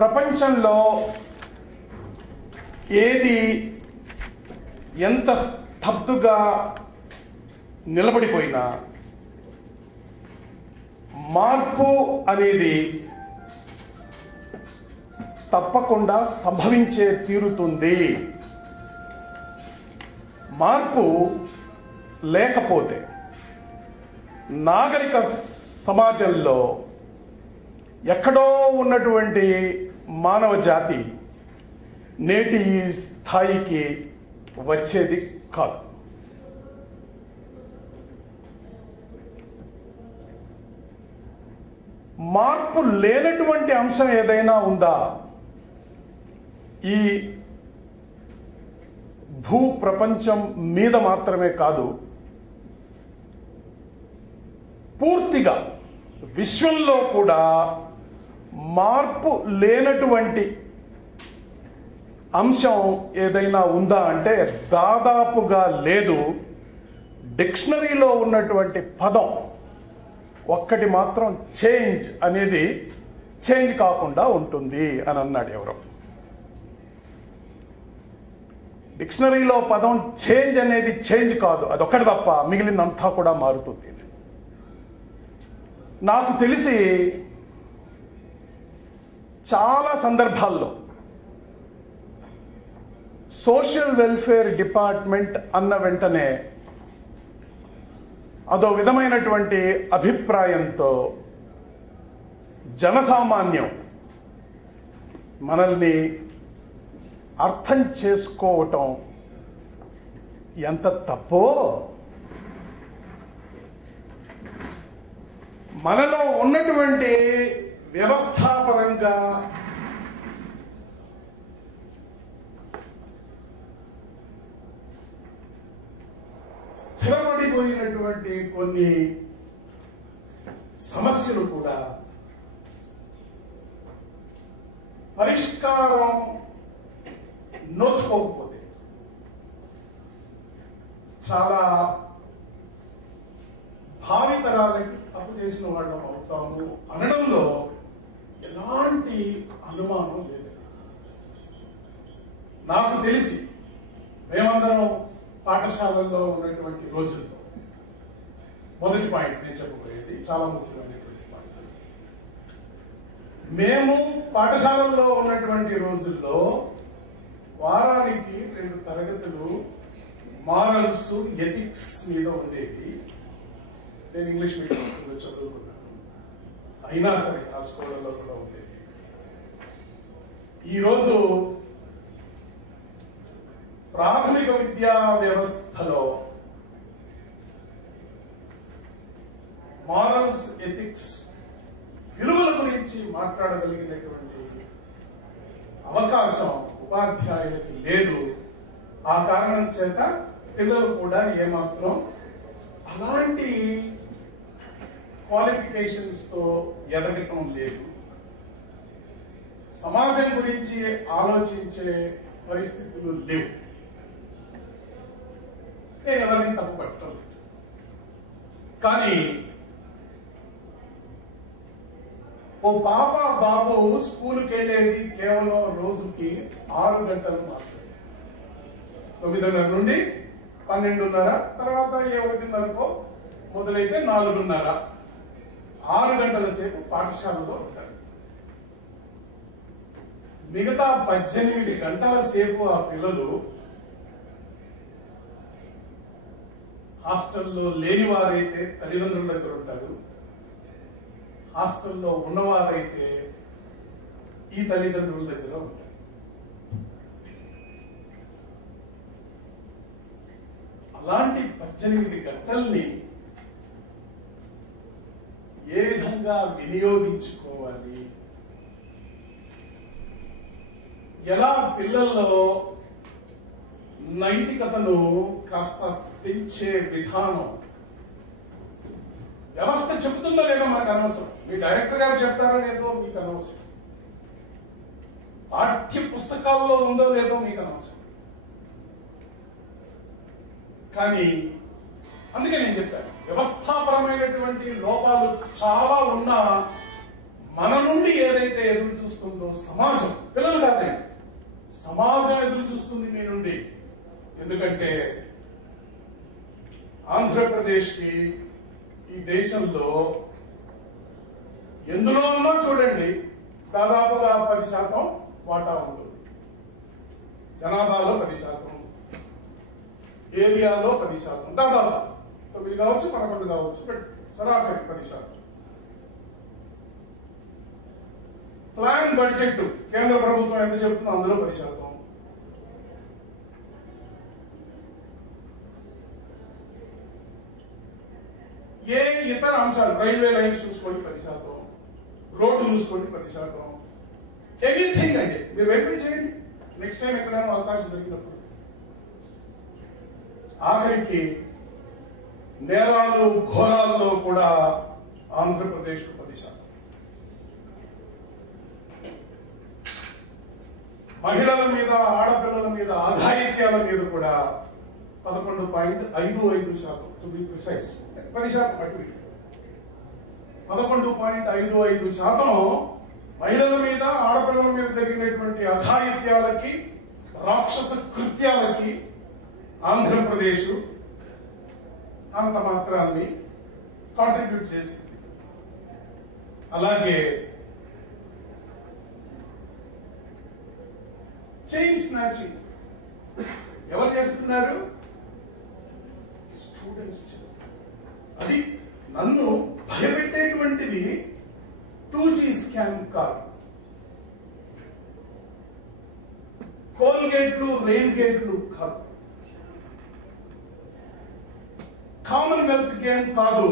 ప్రపంచంలో ఏది ఎంత స్తబ్దుగా నిలబడిపోయినా మార్పు అనేది తప్పకుండా సంభవించే తీరుతుంది. మార్పు లేకపోతే నాగరిక సమాజంలో ఎక్కడో ఉన్నటువంటి మానవ జాతి నేటి ఈ స్థాయికి వచ్చేది కాదు. మార్పు లేనటువంటి అంశం ఏదైనా ఉందా? ఈ భూ ప్రపంచం మీద మాత్రమే కాదు, పూర్తిగా విశ్వంలో కూడా మార్పు లేనటువంటి అంశం ఏదైనా ఉందా అంటే దాదాపుగా లేదు. డిక్షనరీలో ఉన్నటువంటి పదం ఒక్కటి మాత్రం చేంజ్ అనేది చేంజ్ కాకుండా ఉంటుంది అని అన్నాడు ఎవరో. డిక్షనరీలో పదం చేంజ్ అనేది చేంజ్ కాదు, అదొక్కటి తప్ప మిగిలినంతా కూడా మారుతుంది. నాకు తెలిసి చాలా సందర్భాల్లో సోషల్ వెల్ఫేర్ డిపార్ట్మెంట్ అన్న వెంటనే అదో విధమైనటువంటి అభిప్రాయంతో జనసామాన్యం మనల్ని అర్థం చేసుకోవటం ఎంత తప్పో, మనలో ఉన్నటువంటి వ్యవస్థాపరంగా స్థిరపడిపోయినటువంటి కొన్ని సమస్యలు కూడా పరిష్కారం నోచుకోకపోతే చాలా భావితరాలకి తప్పు చేసిన వాళ్ళం అవుతాము అనడంలో ఎలాంటి అనుమానం లేదు. నాకు తెలిసి మేమందరం పాఠశాలల్లో ఉన్నటువంటి రోజుల్లో మొదటి పాయింట్ నేను చెప్పబోయేది చాలా ముఖ్యమైనటువంటి పాయింట్. మేము పాఠశాలల్లో ఉన్నటువంటి రోజుల్లో వారానికి 2 తరగతులు మారల్స్, ఎథిక్స్ మీద ఉండేది. నేను ఇంగ్లీష్ మీడియం స్కూల్లో చదువుకున్నాను, అయినా సరే ఆ స్కూళ్ళలో కూడా ఉండేది. ఈరోజు ప్రాథమిక విద్యా వ్యవస్థలో మారల్స్, ఎథిక్స్, విలువల గురించి మాట్లాడగలిగినటువంటి అవకాశం ఉపాధ్యాయులకి లేదు. ఆ కారణం చేత పిల్లలు కూడా ఏమాత్రం అలాంటి క్వాలిఫికేషన్స్ తో ఎదగటం లేదు. సమాజం గురించి ఆలోచించే పరిస్థితులు లేవు. నేను ఎవరిని తప్పు పట్టడం లేదు, కానీ ఓ పాప బాబు స్కూల్కి వెళ్ళేది కేవలం రోజుకి 6 గంటలు మాత్రమే. 9:30 నుండి 12:30, తర్వాత 1:30కో మొదలైతే 4:30, 6 గంటల సేపు పాఠశాలలో ఉంటారు. మిగతా 18 గంటల సేపు ఆ పిల్లలు హాస్టల్లో లేని వారైతే తల్లిదండ్రుల దగ్గర ఉంటారు, హాస్టల్లో ఉన్నవారైతే ఈ తల్లిదండ్రుల దగ్గర ఉంటారు. అలాంటి 18 గంటల్ని ఏ విధంగా వినియోగించుకోవాలి, ఎలా పిల్లల్లో నైతికతను కాస్త పెంచే విధానం వ్యవస్థ చెబుతుందో లేదో మనకు అనవసరం. మీ డైరెక్టర్ గారు చెప్తారో లేదో మీకు అనవసరం, పాఠ్య పుస్తకాల్లో ఉందో లేదో మీకు అనవసరం. కానీ అందుకే నేను చెప్పాను, వ్యవస్థాపరమైనటువంటి లోపాలు చాలా ఉన్నా మన నుండి ఏదైతే ఎదురు చూస్తుందో సమాజం, పిల్లలు కాదండి, సమాజం ఎదురు చూస్తుంది మీ నుండి. ఎందుకంటే ఆంధ్రప్రదేశ్ కి ఈ దేశంలో ఎందులో ఉన్నా చూడండి దాదాపుగా 10% వాటా ఉంటుంది. జనాభాలో 10%, ఏరియాలో 10%, దాదాపు 9 కావచ్చు 11 కావచ్చు, బట్ సరాసరి 10%. ప్లాన్ బడ్జెట్ కేంద్ర ప్రభుత్వం ఎంత చెబుతుందో అందులో 10%. ఏ ఇతర అంశాలు, రైల్వే లైన్స్ చూసుకోండి 10%, రోడ్డు చూసుకోండి 10%, ఎవ్రీథింగ్ అండి. మీరు వెరిఫై చేయండి నెక్స్ట్ టైం ఎక్కడైనా అవకాశం దొరికినప్పుడు. ఆఖరికి నేరాలు ఘోరాల్లో కూడా ఆంధ్రప్రదేశ్ 10%. మహిళల మీద, ఆడపిల్లల మీద, అఘాయిత్యాల మీద కూడా 11.55%, టు బి ప్రిసైజ్ 10% పట్టి 11.55% మహిళల మీద, ఆడపిల్లల మీద జరిగినటువంటి అఘాయిత్యాలకి, రాక్షస కృత్యాలకి ఆంధ్రప్రదేశ్ అంత మాత్రాన్ని కాంట్రిబ్యూట్ చేసింది. అలాగే చైన్ స్నాచింగ్ ఎవరు చేస్తున్నారు? స్టూడెంట్స్ చేస్తున్నారు. అది నన్ను భయపెట్టేటువంటిది 2G స్కామ్ కాదు. కోల్ గేట్లు, రైల్ గేట్లు కాదు. కామన్వెల్త్ గేమ్ కాదు.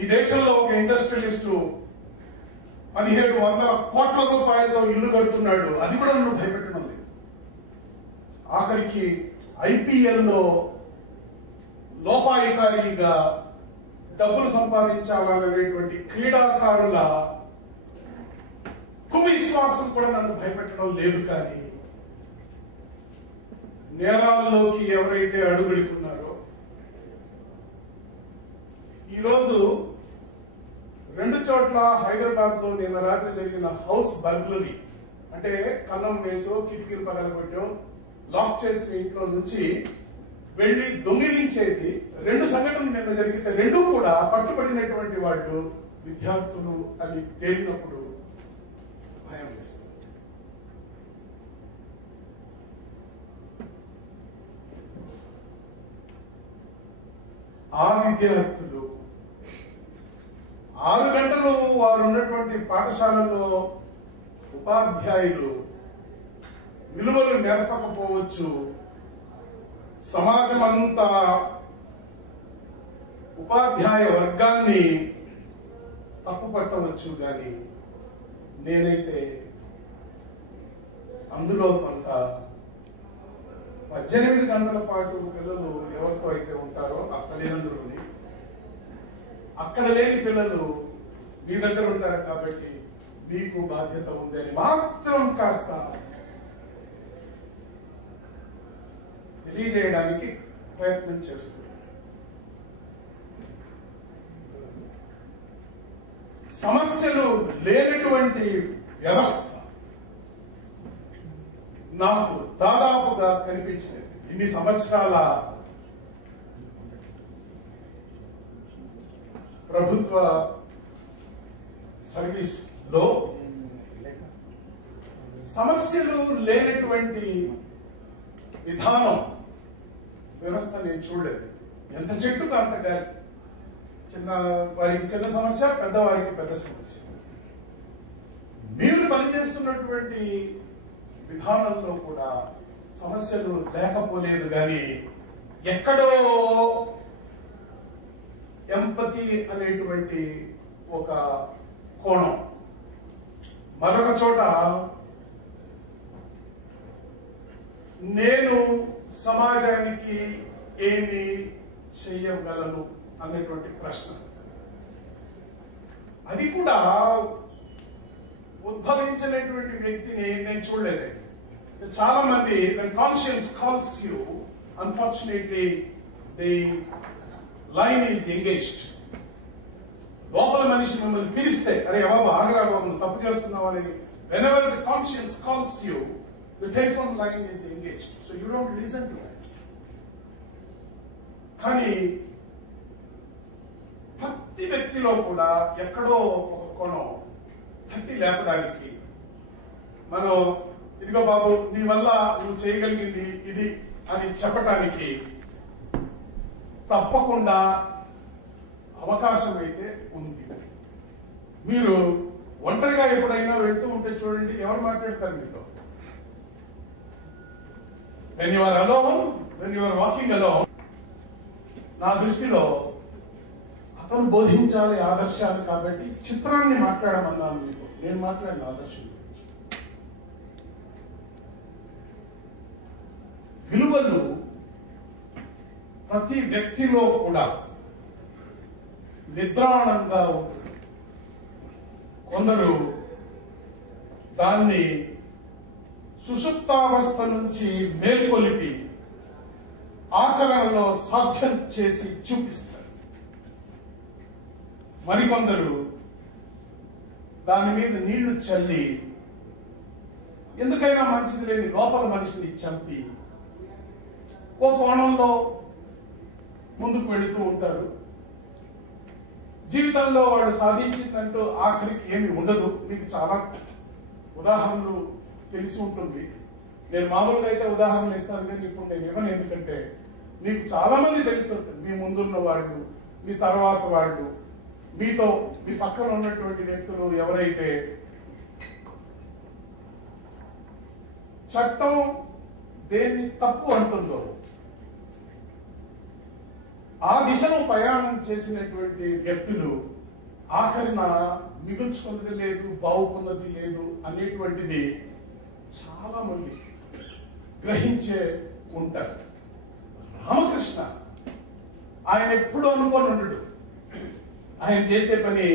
ఈ దేశంలో ఒక ఇండస్ట్రియలిస్టు 1700 కోట్ల రూపాయలతో ఇల్లు కడుతున్నాడు. అది కూడా నన్ను భయపెట్టడం లేదు. ఆఖరికి IPL లో లోపాయికారిగా డబ్బులు సంపాదించాలనేటువంటి క్రీడాకారుల కువిశ్వాసం కూడా నన్ను భయపెట్టడం లేదు. కానీ నేరాల్లోకి ఎవరైతే అడుగుడుతున్నారో, ఈరోజు 2 చోట్ల హైదరాబాద్ లో నిన్న రాత్రి జరిగిన హౌస్ బర్గ్లరీ, అంటే కన్నం వేసో, కిటికీలు పగలగొట్టో, లాక్ చేసిన ఇంట్లో నుంచి వెళ్లి దొంగిలించేది 2 సంఘటనలు నిన్న జరిగితే 2 కూడా పట్టుబడినటువంటి వాళ్ళు విద్యార్థులు అని తేలినప్పుడు భయం వేస్తుంది. ఆ విద్యార్థులు 6 గంటలు వారు ఉన్నటువంటి పాఠశాలలో ఉపాధ్యాయులు విలువలు నేర్పకపోవచ్చు, సమాజం అంతా ఉపాధ్యాయ వర్గాన్ని తప్పుపట్టవచ్చు. కానీ నేనైతే అందులో కొంత 18 గంటల పాటు పిల్లలు ఎవరితో అయితే ఉంటారో ఆ తల్లిదండ్రులని, అక్కడ లేని పిల్లలు మీ దగ్గర ఉంటారు కాబట్టి మీకు బాధ్యత ఉందని మాత్రం కాస్త తెలియజేయడానికి ప్రయత్నం చేస్తుంది. సమస్యలు లేనటువంటి వ్యవస్థ నాకు దాదాపుగా కనిపించింది. ఇన్ని సంవత్సరాల ప్రభుత్వ సర్వీస్ లో సమస్యలు లేనటువంటి విధానం, వ్యవస్థ నేను చూడలేదు. ఎంత చెట్టుకు అంత గాలి. చిన్న వారికి చిన్న సమస్య, పెద్దవారికి పెద్ద సమస్య. మీరు పనిచేస్తున్నటువంటి విధానంలో కూడా సమస్యలు లేకపోలేదు. కానీ ఎక్కడో ఎంపతి అనేటువంటి ఒక కోణం, మరొక చోట నేను సమాజానికి ఏమి చెయ్యగలను అనేటువంటి ప్రశ్న. అది కూడా ఉద్భవించినటువంటి వ్యక్తిని నేను చూడలేదు. చాలా మంది when conscience calls you, unfortunately the line is engaged. లోపల మనిషి మిమ్మల్ని పిలిస్తే, అరే బాబు ఆగరా బాబు నువ్వు తప్పు చేస్తున్నావు అని, whenever the conscience calls you, the telephone line is engaged, so you don't listen to it. కానీ ప్రతి వ్యక్తిలో కూడా ఎక్కడో ఒక కోణం తట్టి లేపడానికి, మనం ఇదిగో బాబు నీ వల్ల నువ్వు చేయగలిగింది ఇది అని చెప్పటానికి తప్పకుండా అవకాశం అయితే ఉంది. మీరు ఒంటరిగా ఎప్పుడైనా వెళ్తూ ఉంటే చూడండి, ఎవరు మాట్లాడతారు మీతో? when you are alone, when you are walking alone, నా దృష్టిలో అతను బోధించాలి ఆదర్శాలు కాబట్టి చిత్రాన్ని మాట్లాడమన్నాను మీకు. నేను మాట్లాడిన ఆదర్శం గురించి. విలువలు ప్రతి వ్యక్తిలో కూడా నిద్రాణంగా ఉంటుంది. కొందరు దాన్ని సుషుప్తావస్థ నుంచి మేల్కొలిపి ఆచరణలో సాధ్యం చేసి చూపిస్తారు. మరికొందరు దాని మీద నీళ్లు చల్లి ఎందుకైనా మంచిది లేని లోపల మనిషిని చంపి ఓ కోణంలో ముందుకు వెళుతూ ఉంటారు. జీవితంలో వాడు సాధించిందంటూ ఆఖరికి ఏమి ఉండదు. మీకు చాలా ఉదాహరణలు తెలిసి ఉంటుంది. నేను మామూలుగా అయితే ఉదాహరణలు ఇస్తాను, కానీ ఇప్పుడు నేను ఇవ్వను. ఎందుకంటే మీకు చాలా మంది తెలిసి ఉంటుంది. మీ ముందున్న వాళ్ళు, మీ తర్వాత వాళ్ళు, మీతో మీ పక్కన ఉన్నటువంటి వ్యక్తులు ఎవరైతే చట్టం దేన్ని తప్పు అంటుందో ఆ దిశలో ప్రయాణం చేసినటువంటి వ్యక్తులు ఆఖరిన మిగుల్చుకున్నది లేదు, బాగుకున్నది లేదు అనేటువంటిది చాలా మంది గ్రహించే ఉంటారు. రామకృష్ణ ఆయన ఎప్పుడు అనుకోని ఉండడు. ఆయన చేసే పని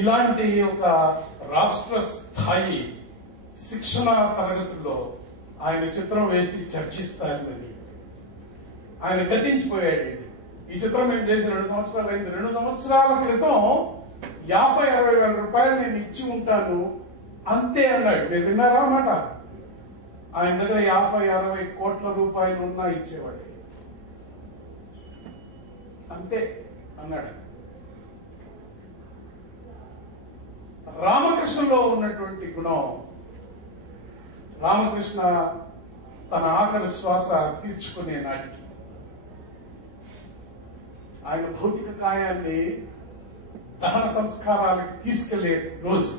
ఇలాంటి ఒక రాష్ట్ర స్థాయి శిక్షణ తరగతుల్లో ఆయన చిత్రం వేసి చర్చిస్తారని. ఆయన గతించిపోయాడండి. ఈ చిత్రం మేము చేసి 2 సంవత్సరాలు అయింది. 2 సంవత్సరాల క్రితం 50-60 వేల రూపాయలు నేను ఇచ్చి ఉంటాను అంతే అన్నాడు. మీరు విన్నారా మాట? ఆయన దగ్గర 50-60 కోట్ల రూపాయలు ఉన్నా ఇచ్చేవాడు. అంతే అన్నాడు. రామకృష్ణలో ఉన్నటువంటి గుణం, రామకృష్ణ తన ఆఖరి శ్వాస తీర్చుకునే నాటికి ఆయన భౌతిక కాయాన్ని దహన సంస్కారాలకు తీసుకెళ్లే రోజు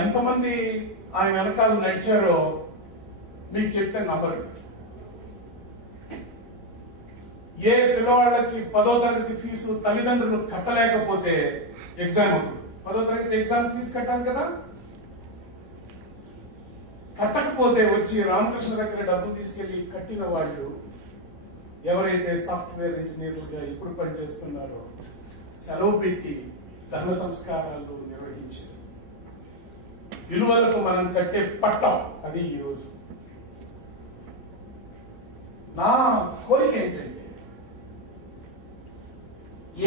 ఎంతమంది ఆయన వెనకాల నడిచారో మీకు చెప్తే నమ్మరు. ఏ పిల్లవాళ్ళకి 10వ తరగతి ఫీజు తల్లిదండ్రులు కట్టలేకపోతే ఎగ్జామ్ అవుతుంది. 10వ తరగతి ఎగ్జామ్ ఫీజు కట్టాలి కదా. కట్టకపోతే వచ్చి రామకృష్ణ దగ్గర డబ్బు తీసుకెళ్లి కట్టిన వాళ్ళు ఎవరైతే సాఫ్ట్వేర్ ఇంజనీర్లుగా ఇప్పుడు పనిచేస్తున్నారో సెలవు పెట్టి ధర్మ సంస్కారాలు నిర్వహించారు. విలువలకు మనం కట్టే పట్టం అది ఈ రోజు. నా కోరిక ఏంటంటే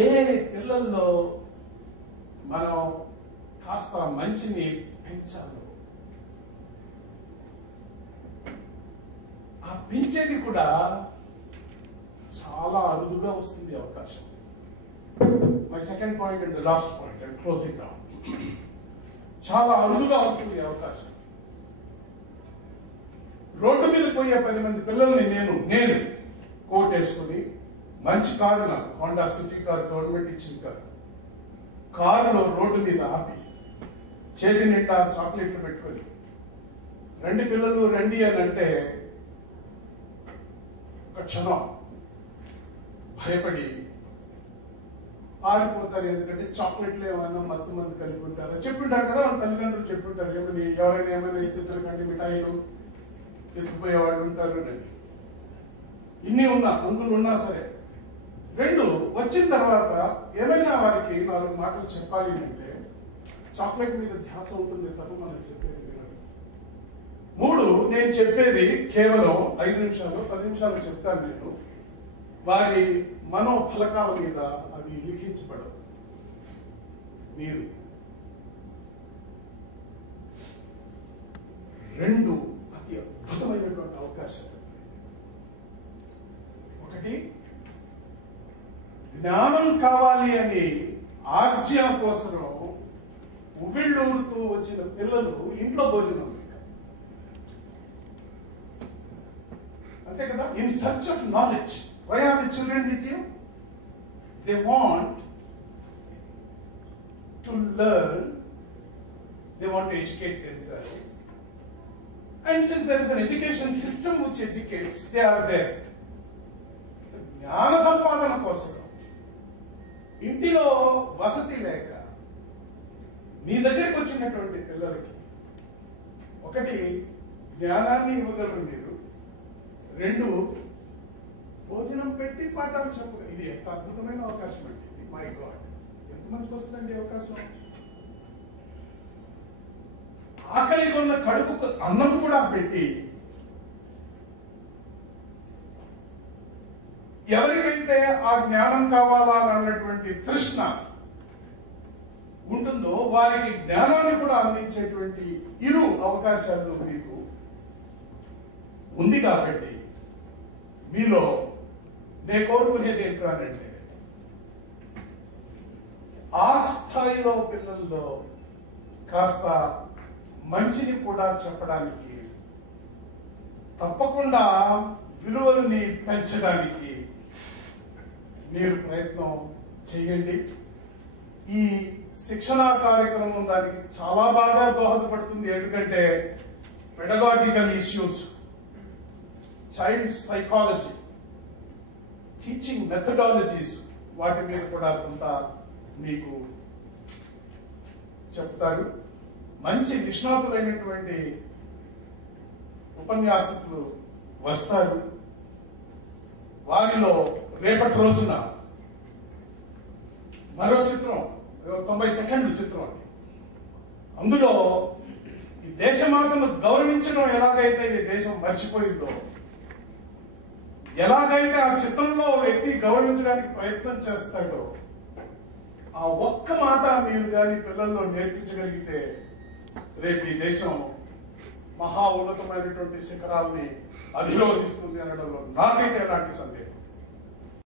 ఏ పిల్లల్లో మనం కాస్త మంచిని పెంచాలో ఆ పెంచేది కూడా చాలా అరుదుగా వస్తుంది అవకాశం. My second point and the last point and closing down. చాలా అరుదుగా వస్తుంది అవకాశం. రోడ్డు మీద పోయే 10 మంది పిల్లల్ని నేను కోట్ వేసుకుని మంచి కారు, నాకు హోండా సిటీ కారు, గవర్నమెంట్ ఇచ్చిన కారులో రోడ్డు మీద ఆపి చేతి నిండా చాక్లెట్లు పెట్టుకొని రండి పిల్లలు రండి అని అంటే ఒక క్షణం భయపడి పారిపోతారు. ఎందుకంటే చాక్లెట్లు ఏమైనా మత్తు మంది కలిపి ఉంటారు చెప్పింటారు కదా, వాళ్ళ తల్లిదండ్రులు చెప్తుంటారు. ఏమని ఎవరైనా ఏమైనా ఇస్తే తినకండి, మిఠాయిలు ఎత్తుకుపోయే వాళ్ళు ఉంటారు అని. ఇన్ని ఉన్నా అందులో ఉన్నా సరే, 2 వచ్చిన తర్వాత ఏమైనా వారికి 4 మాటలు చెప్పాలి అంటే చాక్లెట్ మీద ధ్యాస ఉంటుంది తప్ప మనం చెప్పేది వినదు. 3 నేను చెప్పేది కేవలం 5 నిమిషాలు 10 నిమిషాలు చెప్తాను. నేను వారి మనోఫలకాల మీద అవి లిఖించబడవు. మీరు రెండు అతి అద్భుతమైనటువంటి అవకాశాలు. ఒకటి, జ్ఞానం కావాలి అని ఆర్జన కోసం ఉవ్విళ్ళూరుతూ వచ్చిన పిల్లలు ఇంట్లో భోజనం అంతే కదా. In search of knowledge. Why are the children with you? They want to learn, they want to educate themselves. And since there is an education system which educates, they are there. జ్ఞాన సంపాదన కోసం ఇంటిలో వసతి లేక మీ దగ్గరికి వచ్చినటువంటి పిల్లలకి ఒకటి, జ్ఞానాన్ని ఇవ్వగలరు మీరు. రెండు, భోజనం పెట్టి పాఠాలు చెప్పు. ఇది ఎంత అద్భుతమైన అవకాశం అండి. మై గాడ్, ఎంతమందికి వస్తుందండి అవకాశం? ఆఖరికి ఉన్న కడుపుకు అన్నం కూడా పెట్టి ఎవరికైతే ఆ జ్ఞానం కావాలా అన్నటువంటి తృష్ణ ఉంటుందో వారికి జ్ఞానాన్ని కూడా అందించేటువంటి ఇరు అవకాశాలు మీకు ఉంది. కాబట్టి మీలో నేను కోరుకునేది ఏంటంటే ఆ స్థాయిలో పిల్లల్లో కాస్త మంచిని కూడా చెప్పడానికి, తప్పకుండా విలువల్ని పెంచడానికి మీరు ప్రయత్నం చేయండి. ఈ శిక్షణా కార్యక్రమం దానికి చాలా బాగా దోహదపడుతుంది. ఎందుకంటే pedagogical issues, child psychology, teaching methodologies, వాటి మీద కూడా కొంత మీకు చెప్తారు. మంచి నిష్ణాతులైనటువంటి ఉపన్యాసకులు వస్తారు. వారిలో రేపటి రోజున మరో చిత్రం, 90 సెకండ్ల చిత్రం అండి. అందులో ఈ దేశమాతను గౌరవించడం ఎలాగైతే ఈ దేశం మర్చిపోయిందో, ఎలాగైతే ఆ చిత్రంలో వ్యక్తి గౌరవించడానికి ప్రయత్నం చేస్తాడో, ఆ ఒక్క మాట మీరు కానీ పిల్లల్లో నేర్పించగలిగితే రేపు ఈ దేశం మహా ఉన్నతమైనటువంటి శిఖరాల్ని అధిరోహిస్తుంది అనడంలో నాకైతే ఎలాంటి సందేహం